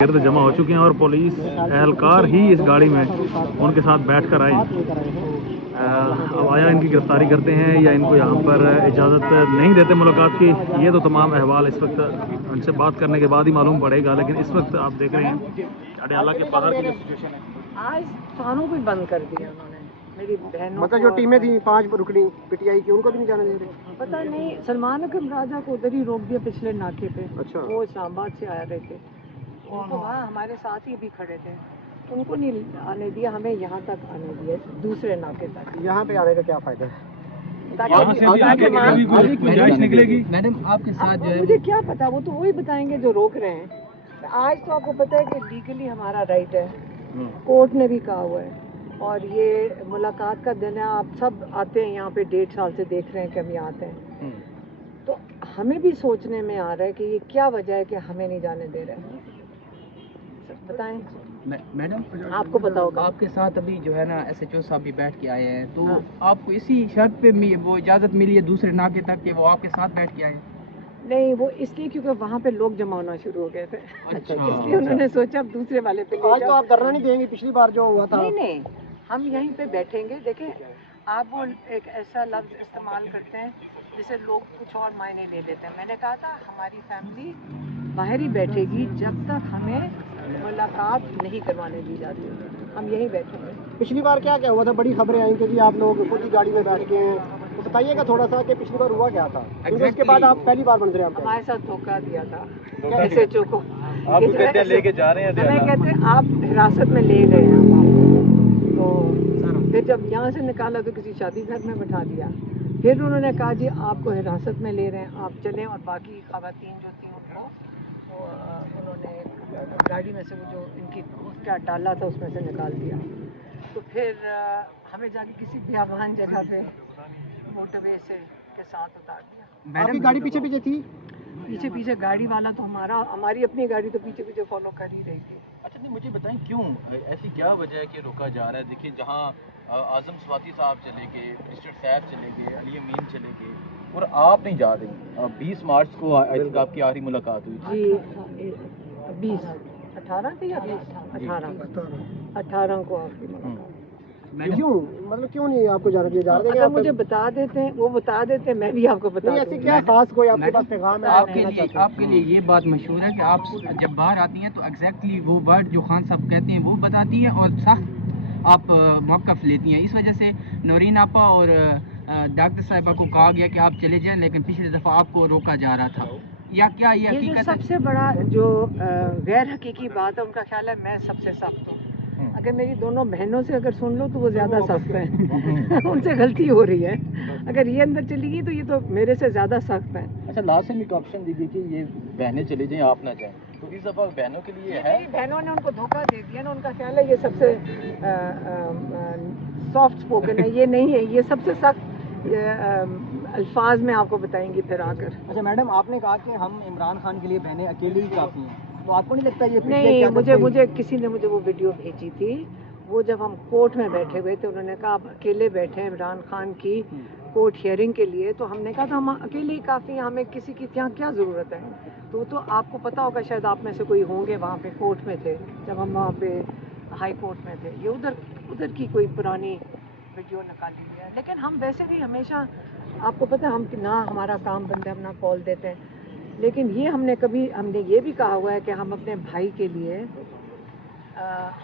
गिरद जमा हो चुके हैं और पुलिस एहलकार ही इस गाड़ी में उनके साथ बैठ कर आए। अब आया इनकी गिरफ्तारी करते हैं या इनको यहाँ पर इजाज़त नहीं देते मुलाकात की, ये तो तमाम अहवाल इस वक्त उनसे बात करने के बाद ही मालूम पड़ेगा। लेकिन इस वक्त आप देख रहे हैं अडयाला के बाहर की जो सिचुएशन है, आज थानों को बंद कर दिया उन्होंने। मेरी बहनों मतलब जो टीमें थी 5 रुकनी पीटीआई की, उनको भी नहीं जाने दे रहे। पता नहीं, सलमान अकरम राजा को उधर ही रोक दिया पिछले नाके पे। अच्छा। वो इस्लामाबाद से आ रहे थे, उनको वहाँ हमारे साथ ही भी खड़े थे, उनको नहीं आने दिया, हमें यहाँ तक आने दिया, दूसरे नाके तक। यहाँ पे आने का क्या फायदा है? निकलेगी मैडम आपके साथ जो है, मुझे क्या पता, वो तो वही बताएंगे जो रोक रहे हैं। आज तो आपको पता है कि लीगली हमारा राइट है, कोर्ट ने भी कहा हुआ है, और ये मुलाकात का दिन है। आप सब आते हैं यहाँ पे, 1.5 साल से देख रहे हैं कि हम यहाँ आते हैं, तो हमें भी सोचने में आ रहा है कि ये क्या वजह है कि हमें नहीं जाने दे रहे हैं। बताएं मैडम आपको पता होगा। आपके साथ अभी जो है ना SHO साहब भी बैठ के आए हैं, तो हाँ। आपको इसी शर्त पे वो इजाज़त मिली है दूसरे नाके तक कि वो आपके साथ बैठ के आए हैं? नहीं, वो इसलिए क्योंकि वहाँ पे लोग जमा होना शुरू हो गए थे। अच्छा। इसलिए उन्होंने सोचा अब दूसरे वाले पे ले आज तो जाओ। आप धरना नहीं देंगे, पिछली बार जो हुआ था। नहीं नहीं, हम यहीं पे बैठेंगे। देखें, आप वो एक ऐसा लफ्ज़ इस्तेमाल करते हैं जिसे लोग कुछ और मायने ले लेते हैं। मैंने कहा था हमारी फैमिली बाहर ही बैठेगी जब तक हमें मुलाकात नहीं करवाने दी जाती, हम यहीं बैठेंगे। पिछली बार क्या क्या हुआ था? बड़ी खबरें आई थी कि आप लोग खुद ही गाड़ी में बैठ के हैं, तो बताइएगा थोड़ा सा कि पिछली बार हुआ क्या था, क्योंकि उसके बाद आप पहली बार बन रहे हैं। हमारे साथ धोखा दिया था SHO को। आप तो कहते हैं लेके जा रहे हैं हमें कहते हैं आप हिरासत में ले गए हैं आप। तो फिर जब यहाँ से निकाला तो किसी शादी घर में बैठा दिया। फिर उन्होंने कहा जी आपको हिरासत में ले रहे हैं, आप चलें, और बाकी खवातीन जो थी उनको उन्होंने गाड़ी में से वो जो इनकी क्या डाला था उसमें से निकाल दिया। तो फिर हमें जाके किसी बियाबान जगह पे मोटरवे से के साथ उतार दिया। आपकी गाड़ी पीछे पीछे थी? पीछे पीछे गाड़ी वाला तो हमारी अपनी गाड़ी तो पीछे पीछे फॉलो कर ही रही थी। अच्छा, नहीं मुझे बताएं क्यों ऐसी क्या वजह है कि रोका जा रहा है? देखिए, जहां आज़म स्वाति साहब चले गए, मिस्टर सैफ चले गए, अली अमीन चले गए, और आप नहीं जा रही। 20 मार्च को आई थिंक आपकी आखिरी मुलाकात हुई थी। जी 18 थी या 18 को आखिरी मुलाकात। क्यों, मतलब क्यों नहीं आपको जाने दिया जा रहा है? अगर मुझे बता देते हैं, वो बता देते हैं, मैं भी आपको बता नहीं, ऐसी दूंगी। क्या खास कोई आपके पास पैगाम है? आपके लिए ये बात मशहूर है कि आप जब बाहर आती हैं तो एग्जैक्टली वो वर्ड जो खान साहब कहते हैं वो बताती हैं और सख्त आप मौक़िफ़ लेती हैं। इस वजह से नौरीन आपा और डॉक्टर साहिबा को कहा गया कि आप चले जाएं, लेकिन पिछली दफ़ा आपको रोका जा रहा था, या क्या ये ये जो हकीकत है? सबसे बड़ा जो गैर हकीकी बात है, उनका ख्याल है मैं सबसे सख्त हूँ। अगर मेरी दोनों बहनों से अगर सुन लो तो वो ज़्यादा सख्त है। उनसे गलती हो रही है। अगर ये अंदर चली गई तो ये तो मेरे से ज़्यादा सख्त है। अच्छा, लास्ट टाइम एक ऑप्शन दी गई कि ये बहनें चली जाएं, आप ना जाएं, तो इस दफ़ा बहनों के लिए है? मेरी बहनों ने उनको धोखा दे दिया ना, उनका ख्याल है ये सबसे सॉफ्ट स्पोकन है। ये नहीं है, ये सबसे सख्त अल्फाज में आपको बताएंगी फिर आकर। अच्छा मैडम, आपने कहा कि हम इमरान खान के लिए बहनें अकेले ही काफ़ी हैं, तो आपको नहीं लगता ये नहीं, मुझे किसी ने मुझे वो वीडियो भेजी थी। वो जब हम कोर्ट में बैठे हुए थे, उन्होंने कहा आप अकेले बैठे हैं इमरान खान की कोर्ट हियरिंग के लिए, तो हमने कहा था हम अकेले ही काफ़ी हैं, हमें किसी की यहाँ क्या ज़रूरत है। तो आपको पता होगा, शायद आप में से कोई होंगे वहाँ पे कोर्ट में थे जब हम वहाँ पे हाई कोर्ट में थे। ये उधर की कोई पुरानी वीडियो निकाली है। लेकिन हम वैसे भी हमेशा, आपको पता है, हम ना हमारा काम बनता है, हम ना कॉल देते हैं, लेकिन ये हमने ये भी कहा हुआ है कि हम अपने भाई के लिए,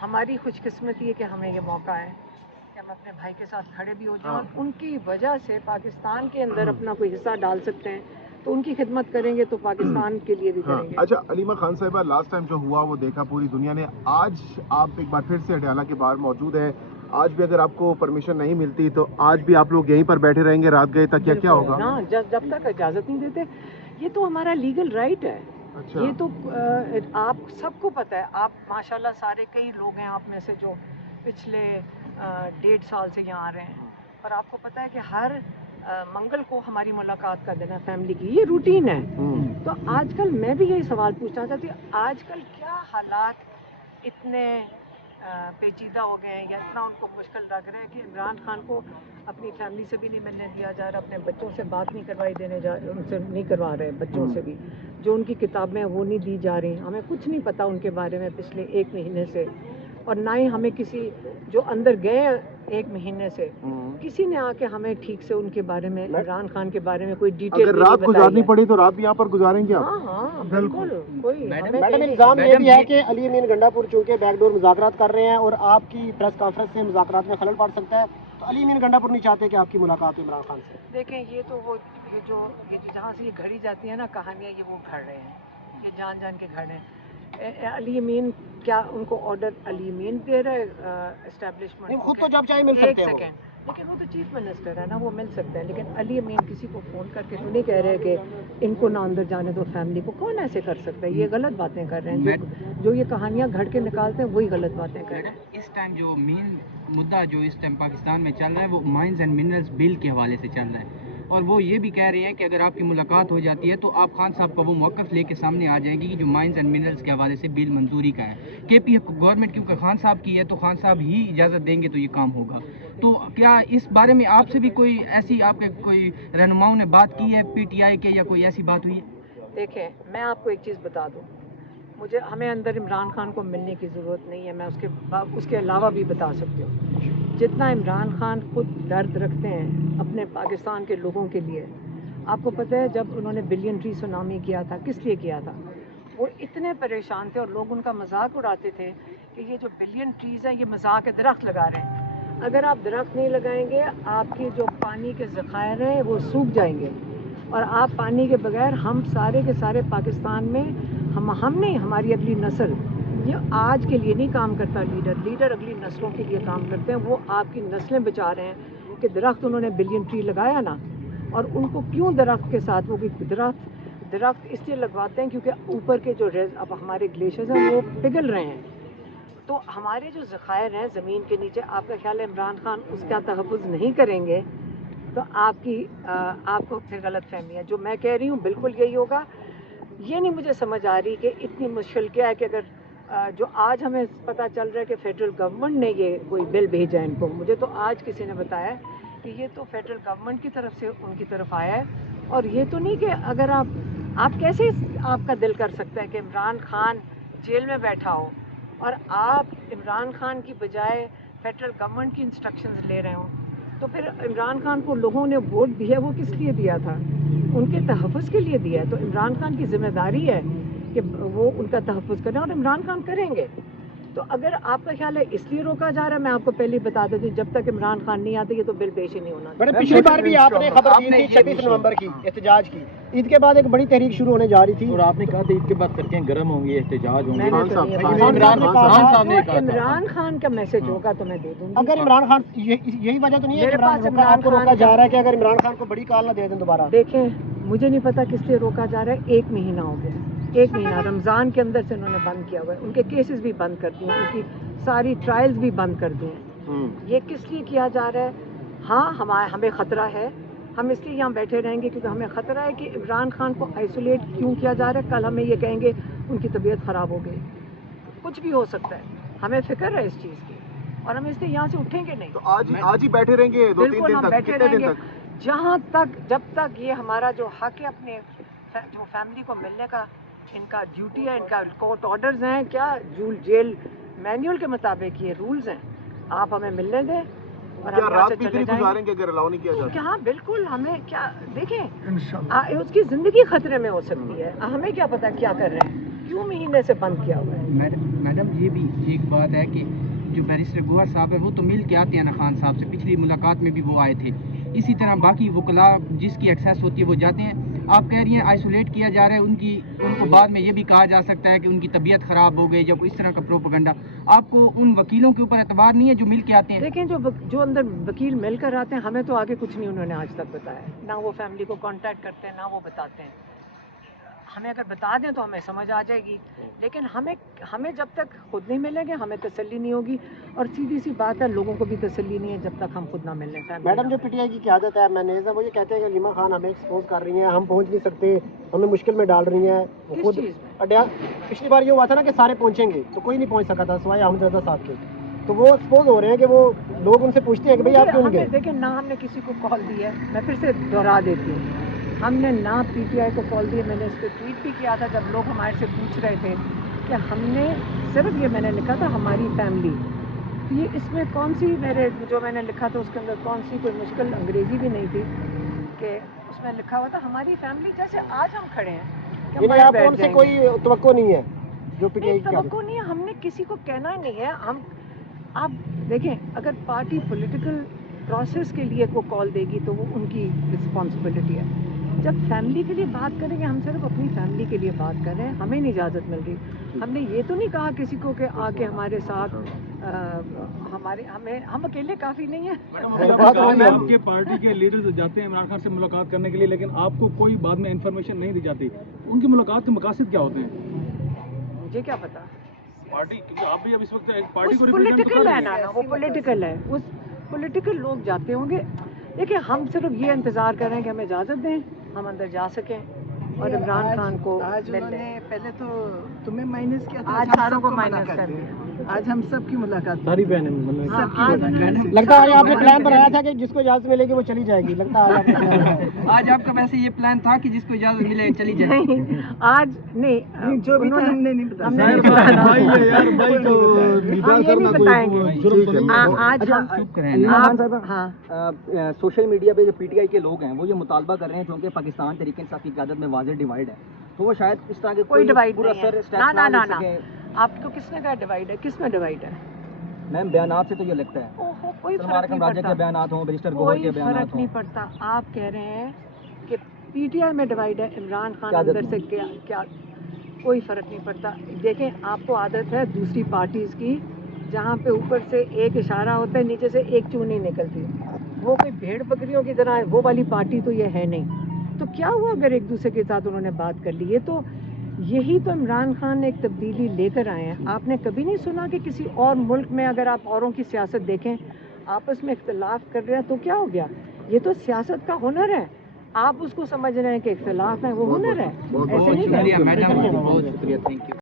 हमारी खुशकिस्मती है कि हमें ये मौका है कि हम अपने भाई के साथ खड़े भी हो जाएं, और उनकी वजह से पाकिस्तान के अंदर अपना कोई हिस्सा डाल सकते हैं, तो उनकी खिदमत करेंगे तो पाकिस्तान के लिए भी करेंगे। अच्छा अलीमा खान साहिबा, लास्ट टाइम जो हुआ वो देखा पूरी दुनिया ने। आज आप एक बार फिर से अडयाला के बाहर मौजूद है। आज भी अगर आपको परमिशन नहीं मिलती तो आज भी आप लोग यहीं पर बैठे रहेंगे रात गए तक, या क्या होगा? ना, जब तक इजाज़त नहीं देते, ये तो हमारा लीगल राइट है। अच्छा। ये तो आप सबको पता है, आप माशाल्लाह सारे कई लोग हैं आप में से जो पिछले 1.5 साल से यहाँ आ रहे हैं, और आपको पता है कि हर मंगल को हमारी मुलाकात का दिन है फैमिली की, ये रूटीन है। तो आजकल मैं भी यही सवाल पूछना चाहती हूँ, आजकल क्या हालात इतने पेचीदा हो गए हैं या इतना उनको मुश्किल लग रहा है कि इमरान खान को अपनी फैमिली से भी नहीं मिलने दिया जा रहा, अपने बच्चों से बात नहीं करवाई देने जा उनसे नहीं करवा रहे, बच्चों से भी जो उनकी किताबें हैं वो नहीं दी जा रही। हमें कुछ नहीं पता उनके बारे में पिछले 1 महीने से, और ना ही हमें किसी जो अंदर गए 1 महीने से किसी ने आके हमें ठीक से उनके बारे में, इमरान खान के बारे में कोई डिटेल अगर रात गुजारनी पड़ी तो रात भी यहाँ पर गुजारेंगे आप? हाँ बिल्कुल। कोई मैडम इल्जाम ये भी है कि अली अमीन गंडापुर चूंकि बैकडोर मुज़ाकरात कर रहे हैं और आपकी प्रेस कॉन्फ्रेंस से मुज़ाकरात में खलल पड़ सकता है, तो अली अमीन गंडापुर नहीं चाहते कि आपकी मुलाकात हो इमरान खान से। देखें ये तो वो ये जो जहाँ से ये घड़ी जाती है ना कहानियाँ, ये वो घड़ रहे हैं, ये जान जान के घड़ हैं। अली अमीन क्या उनको ऑर्डर अली अमीन दे रहे एस्टेब्लिशमेंट? खुद तो जब चाहे मिल सकते हैं। सेकेंड, लेकिन वो तो चीफ मिनिस्टर है ना, वो मिल सकते हैं। लेकिन अली अमीन किसी को फ़ोन करके तो नहीं कह रहे कि इनको ना अंदर जाने दो फैमिली को। कौन ऐसे कर सकता है? ये गलत बातें कर रहे हैं। जो ये कहानियाँ घड़ के निकालते हैं वही गलत बातें कर रहे हैं। इस टाइम जो मेन मुद्दा जो इस टाइम पाकिस्तान में चल रहा है वो माइंस एंड मिनरल्स बिल के हवाले से चल रहा है, और वो ये भी कह रहे हैं कि अगर आपकी मुलाकात हो जाती है तो आप खान साहब का वो मौक़िफ़ लेके सामने आ जाएंगे कि जो माइंस एंड मिनरल्स के हवाले से बिल मंजूरी का है। KP गवर्नमेंट क्योंकि खान साहब की है तो खान साहब ही इजाज़त देंगे तो ये काम होगा। तो क्या इस बारे में आपसे भी कोई ऐसी आपके कोई रहनुमाओं ने बात की है PTI के, या कोई ऐसी बात हुई है? देखें मैं आपको एक चीज़ बता दूं, हमें अंदर इमरान खान को मिलने की ज़रूरत नहीं है। मैं उसके अलावा भी बता सकती हूँ जितना इमरान खान खुद दर्द रखते हैं अपने पाकिस्तान के लोगों के लिए। आपको पता है जब उन्होंने बिलियन ट्री सुनामी किया था, किस लिए किया था? वो इतने परेशान थे और लोग उनका मजाक उड़ाते थे कि ये जो बिलियन ट्रीज़ हैं ये मजाक है, दरख्त लगा रहे हैं। अगर आप दरख्त नहीं लगाएंगे आपके जो पानी के ज़खायर हैं वो सूख जाएंगे, और आप पानी के बगैर हम सारे के सारे पाकिस्तान में हम नहीं, हमारी अगली नस्ल, ये आज के लिए नहीं काम करता लीडर अगली नस्लों के लिए काम करते हैं। वो आपकी नस्लें बचा रहे हैं कि दरख्त उन्होंने बिलियन ट्री लगाया ना, और उनको क्यों दरख्त के साथ वो दरख्त इसलिए लगवाते हैं क्योंकि ऊपर के जो अब हमारे ग्लेशियर्स हैं वो पिघल रहे हैं, तो हमारे जो ज़खायर हैं ज़मीन के नीचे, आपका ख्याल है इमरान खान उसका तहफ़्फ़ुज़ नहीं करेंगे तो आपको फिर गलत फहमी है। जो मैं कह रही हूँ बिल्कुल यही होगा। ये नहीं मुझे समझ आ रही कि इतनी मुश्किल क्या है कि अगर जो आज हमें पता चल रहा है कि फेडरल गवर्नमेंट ने ये कोई बिल भेजा है इनको, मुझे तो आज किसी ने बताया कि ये तो फेडरल गवर्नमेंट की तरफ से उनकी तरफ आया है, और ये तो नहीं कि अगर आप कैसे आपका दिल कर सकता है कि इमरान खान जेल में बैठा हो और आप इमरान खान की बजाय फेडरल गवर्नमेंट की इंस्ट्रक्शंस ले रहे हो? तो फिर इमरान खान को लोगों ने वोट दिया, वो किस लिए दिया था? उनके तहफ़्फ़ुज़ के लिए दिया है। तो इमरान खान की ज़िम्मेदारी है कि वो उनका तहफ़्फ़ुज़ करें, और इमरान खान करेंगे। तो अगर आपका ख्याल है इसलिए रोका जा रहा है, मैं आपको पहले ही बता देती हूँ जब तक इमरान खान नहीं आते ये तो बिल पेश ही नहीं होना। मैडम पिछली बार भी आपने खबर दी थी 26 नवंबर की एहतजाज की, ईद के बाद एक बड़ी तहरीक शुरू होने जा रही थी, और आपने कहा था ईद के बाद सड़कें गर्म होंगी, एहतजाज होंगे। इमरान खान का मैसेज होगा तो मैं दे दूँगी। अगर इमरान खान यही वजह तो नहीं है कि आपको रोका जा रहा है कि अगर इमरान खान को बड़ी कॉल ना दे दें दोबारा? देखें मुझे नहीं पता किस लिए रोका जा रहा है। 1 महीना हो गया, 1 महीना रमज़ान के अंदर से उन्होंने बंद किया हुआ है, उनके केसेस भी बंद कर दिए, उनकी सारी ट्रायल्स भी बंद कर दिए। ये किस लिए किया जा रहा है? हाँ हमें ख़तरा है, हम इसलिए यहाँ बैठे रहेंगे क्योंकि हमें ख़तरा है कि इमरान खान को आइसोलेट क्यों किया जा रहा है। कल हमें ये कहेंगे उनकी तबीयत ख़राब हो गई, कुछ भी हो सकता है, हमें फ़िक्र है इस चीज़ की, और हम इसलिए यहाँ से उठेंगे नहीं। तो आज ही बैठे रहेंगे 2-3 दिन तक? कितने दिन तक? जब तक ये हमारा जो हक है अपने जो फैमिली को मिलने का, इनका ड्यूटी है, इनका कोर्ट ऑर्डर्स हैं, क्या जेल मैनुअल के मुताबिक ये रूल्स हैं, आप हमें मिलने दें और क्या हम रात से भी चले गुजारेंगे अगर अलाउ नहीं किया जाता? क्या बिल्कुल, हमें क्या देखें उसकी ज़िंदगी खतरे में हो सकती है, हमें क्या पता क्या कर रहे हैं, क्यों महीने से बंद किया हुआ है। मैडम ये भी एक बात है कि जो बैरिस्टर गोहर साहब है वो तो मिल के आते हैं ना खान साहब से, पिछली मुलाकात में भी वो आए थे, इसी तरह बाकी वकला जिसकी एक्सेस होती है वो जाते हैं। आप कह रही हैं आइसोलेट किया जा रहा है, उनको बाद में ये भी कहा जा सकता है कि उनकी तबीयत ख़राब हो गई, या कोई इस तरह का प्रोपेगेंडा। आपको उन वकीलों के ऊपर एतबार नहीं है जो मिल के आते हैं? लेकिन जो अंदर वकील मिलकर आते हैं, हमें तो आगे कुछ नहीं उन्होंने आज तक बताया, ना वो फैमिली को कांटेक्ट करते हैं, ना वो बताते हैं। हमें अगर बता दें तो हमें समझ आ जाएगी, लेकिन हमें जब तक खुद नहीं मिलेंगे हमें तसल्ली नहीं होगी, और सीधी सी बात है लोगों को भी तसल्ली नहीं है जब तक हम खुद ना मिलने। मैडम जो PTI की क़यादत है मैनेजर, वो ये कहते हैं कि लीमा खान हमें एक्सपोज कर रही हैं, हम पहुंच नहीं सकते, हमें मुश्किल में डाल रही हैं खुद। पिछली बार ये हुआ था ना कि सारे पहुंचेंगे तो कोई नहीं पहुंच सका था सिवाय अहमद रज़ा साहब के। تو وہ ایکسپوز ہو رہے ہیں کہ وہ لوگ ان سے پوچھتے ہیں کہ بھائی آپ کیوں نہیں گئے؟ دیکھیں نہ ہم نے کسی کو کال دی ہے، میں پھر سے دہرا دیتی ہوں، ہم نے نہ پی ٹی آئی کو کال دی ہے، میں نے اس پہ ٹویٹ بھی کیا تھا جب لوگ ہمارے سے پوچھ رہے تھے کہ ہم نے صرف یہ میں نے لکھا تھا ہماری فیملی، یہ اس میں کون سی میرے جو میں نے لکھا تھا اس کے اندر کون سی کوئی مشکل انگریزی بھی نہیں تھی کہ اس میں لکھا ہوا تھا ہماری فیملی، جیسے آج ہم کھڑے ہیں کہ یعنی ہمارے آپ بیٹھ ان سے جائیں گے۔ کوئی توقع نہیں ہے جو پی ٹی آئی نہیں، کی توقع نہیں ہے، ہم نے کسی کو کہنا ہی نہیں ہے، ہم آپ دیکھیں اگر پارٹی پولیٹیکل پروسیس کے لیے کو کال دے گی تو وہ ان کی رسپانسبلٹی ہے، جب فیملی کے لیے بات کریں گے ہم صرف اپنی فیملی کے لیے بات کر رہے ہیں، ہمیں نہیں اجازت مل رہی، ہم نے یہ تو نہیں کہا کسی کو کہ آ کے ہمارے ساتھ ہم اکیلے کافی نہیں ہیں۔ آپ کے پارٹی کے لیڈرز جاتے ہیں عمران خان سے ملاقات کرنے کے لیے، لیکن آپ کو کوئی بعد میں انفارمیشن نہیں دی جاتی، ان کی ملاقات کے مقاصد کیا ہوتے ہیں؟ مجھے کیا پتا، پارٹی کیونکہ آپ بھی اب اس وقت ایک پارٹی کو پولیٹیکل ہے نا، وہ پولیٹیکل ہے، اس پولیٹیکل لوگ جاتے ہوں گے، دیکھیں ہم صرف یہ انتظار کر رہے ہیں کہ ہمیں اجازت دیں ہم اندر جا سکیں اور عمران خان کو مل لیں۔ پہلے تو تمہیں مائنس کیا تھا، آج ساروں کو مائنس کر دیا، آج ہم سب کی ملاقات ساری بہنیں آج لگتا ہے آپ نے پلان بنایا تھا کہ جس کو اجازت ملے گی وہ چلی جائے گی، لگتا ہے آپ نے پلان بنایا تھا۔ آج آپ کا ویسے یہ پلان تھا کہ جس کو اجازت ملے چلی جائے؟ نہیں آج نہیں، جو بھی تھا انہوں ہم نے نے نہیں بتایا۔ ہم نے نہیں بتایا، ہم یہ نہیں بتائیں گے، آج ہم چپ کریں ہاں سوشل میڈیا پہ جو پی ٹی آئی کے لوگ ہیں وہ یہ مطالبہ کر رہے ہیں چونکہ پاکستان تحریک انصاف کی قیادت میں واضح ڈیوائڈ ہے، تو وہ شاید اس طرح کے کوئی ڈیوائڈ پورا نہیں سر ہے، اسٹیپس نہ نہ لے سکیں۔ آپ کو کس نے کہا ڈیوائڈ ہے، کس میں ڈیوائڈ ہے؟ میم بیانات سے تو یہ لگتا ہے، اوہو کوئی سلمان فرق اکرم نہیں راجہ کے پڑتا، بیانات ہوں، بیرسٹر گوہر کے کوئی بیانات فرق ہوں۔ نہیں پڑتا، آپ کہہ رہے ہیں کہ پی ٹی آئی میں ڈیوائڈ ہے، عمران خان قیادت اندر سے کیا کوئی فرق نہیں پڑتا، دیکھیں آپ کو عادت ہے دوسری پارٹیز کی جہاں پہ اوپر سے ایک اشارہ ہوتا ہے نیچے سے ایک چونی نکلتی ہے، وہ کوئی بھیڑ بکریوں کی طرح وہ والی پارٹی تو یہ ہے نہیں، تو کیا ہوا اگر ایک دوسرے کے ساتھ انہوں نے بات کر لی؟ یہ تو یہی تو عمران خان نے ایک تبدیلی لے کر آئے ہیں، آپ نے کبھی نہیں سنا کہ کسی اور ملک میں اگر آپ اوروں کی سیاست دیکھیں آپس میں اختلاف کر رہے ہیں تو کیا ہو گیا؟ یہ تو سیاست کا ہنر ہے، آپ اس کو سمجھ رہے ہیں کہ اختلاف ہے، وہ ہنر ہے، ایسے نہیں شکریہ کرتے۔ میڈم، بہت شکریہ، تھینک یو۔